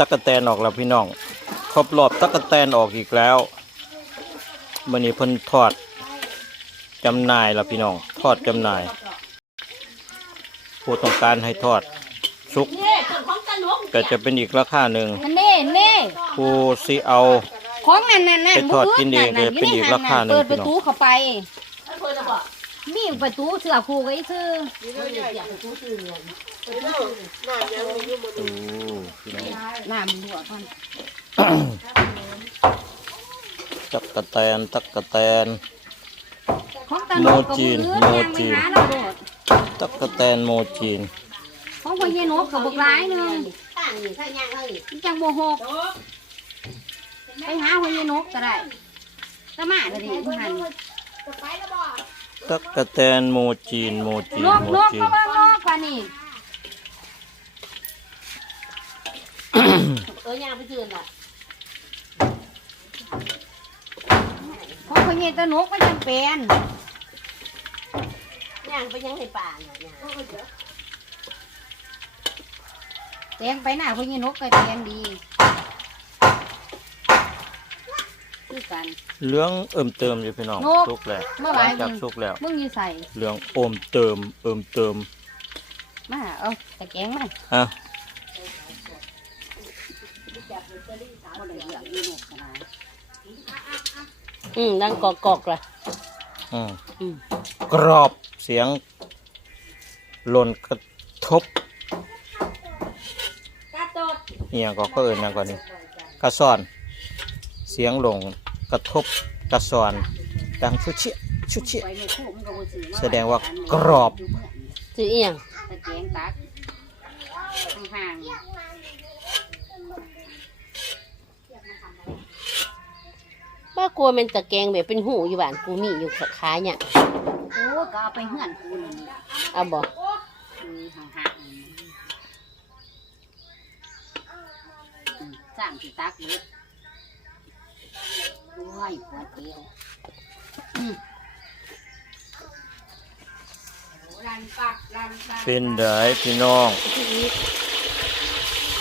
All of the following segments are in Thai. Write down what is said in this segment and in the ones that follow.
ตะกะแตนออกแล้วพี่น้องครบรอบตะกะแตนออกอีกแล้ววันนี้เพิ่นทอดจำหน่ายแล้วพี่น้อง ทอดจำหน่ายผู้ต้องการให้ทอดสุกนี่ส่วนของตะนกก็จะเป็นอีกราคาหนึ่งอันนี้นี่ผู้สิเอาของนั่นนั่นนั่นไปทอดกินเองมื้เนี่ยเป็นอีกราคาหนึ่งเปิดปพี่ระน้องตูเข้าไปมีประตูเสือผูกไว้ซื้อโอ้พี่ น้องน้ำรั่วท่านตักกะแตนตักกะแตน ของตะนกกับโมจีนมือโมย่างจีไปนหาเราโดดตักกะแตนโมจีนของพ่อเยนกกับบักร้ายหนึงต่างอยู่ข้างย่างเฮ้ยมันจังโมหกไปหาพ่อเยนกก็ได้ก็มาก็ดีผู้หันตักกะแตนโมจีนโมจีนนกโมนกจีก็นว่านกกว่านี่ เออย่างไปจืนล่ะของพ่อเยนตะนกก็จังเป็นย่างไปยังในป่าเนี่ยย่างแตงไปหน้าพ่อเยนกก็แตงดีคือกัน เหลืองเอิ่มเติมอยู่พี่น้องนกสุกแล้วเมื่อหวาลันงจากนี่สุกแล้วมึงอยู่ใส่เหลืองโอมเติม เอิ่มเติมมาเอาตะแกรงมาอะบ่ได้เรื่ องอีนกก็ได้อืมดังกอกกอกล่ะ อืมอืม กรอบเสียงหล่นกระทบเอียงก็ก็เอินนะก่อนนี่กระซอน เสียงหลงกระทบกระซอน ดังชุเชี่ยชุเชี่ยไว้ในคู่มันก็บ่ซื้อมแสดงว่ากรอบ จือเอียง ตะแกรงตักห่าง ป้ากลัวเป็นตะแกรงแบบเป็นหูอยู่บ้านกูมีอยู่ขาเนี่ยๆโอ้ก็เอาไปเฮือนกูนี่เอาบ่คือห่างๆนี่อืมสร้างสิตักเบิดโอ้ยปวดเอวอืมรันปักรันปักเป็นไดพี่น้อง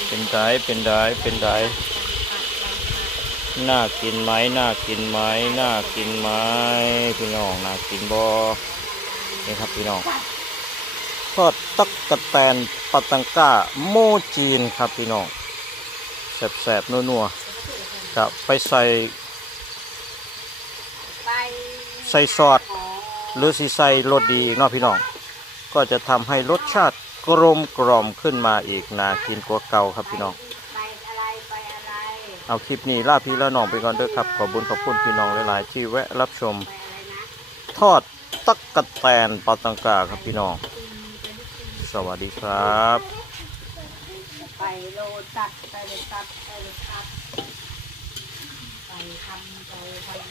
เป็นไดเป็นไดเป็นได น่ากินไหมน่ากินไหมน่ากินไหมพี่น้องน่ากินบ่นี่ครับพี่น้องทอดตักกะแตนปาตังก้าโมจีนครับพี่น้องแสบๆนัวๆกับไปใส่ใส่ซอสหรือสีใส่รสดีอีกเนาะพี่น้อง ก็จะทำให้รสชาติกลมกล่อมขึ้นมาอีกนากินกว่าเก่าครับพี่น้อง ไปอะไรไปอะไร เอาคลิปนี้ลาพี่ละน้องไปก่อนเด้อครับ ขอบุญขอบคุณพี่น้องหลายๆที่แวะรับชม ทอดตักกะแตนปาตังกาครับพี่น้อง สวัสดีครับ ไปโลตัดไปโลตัดไปโลตัดไปทำไปทำ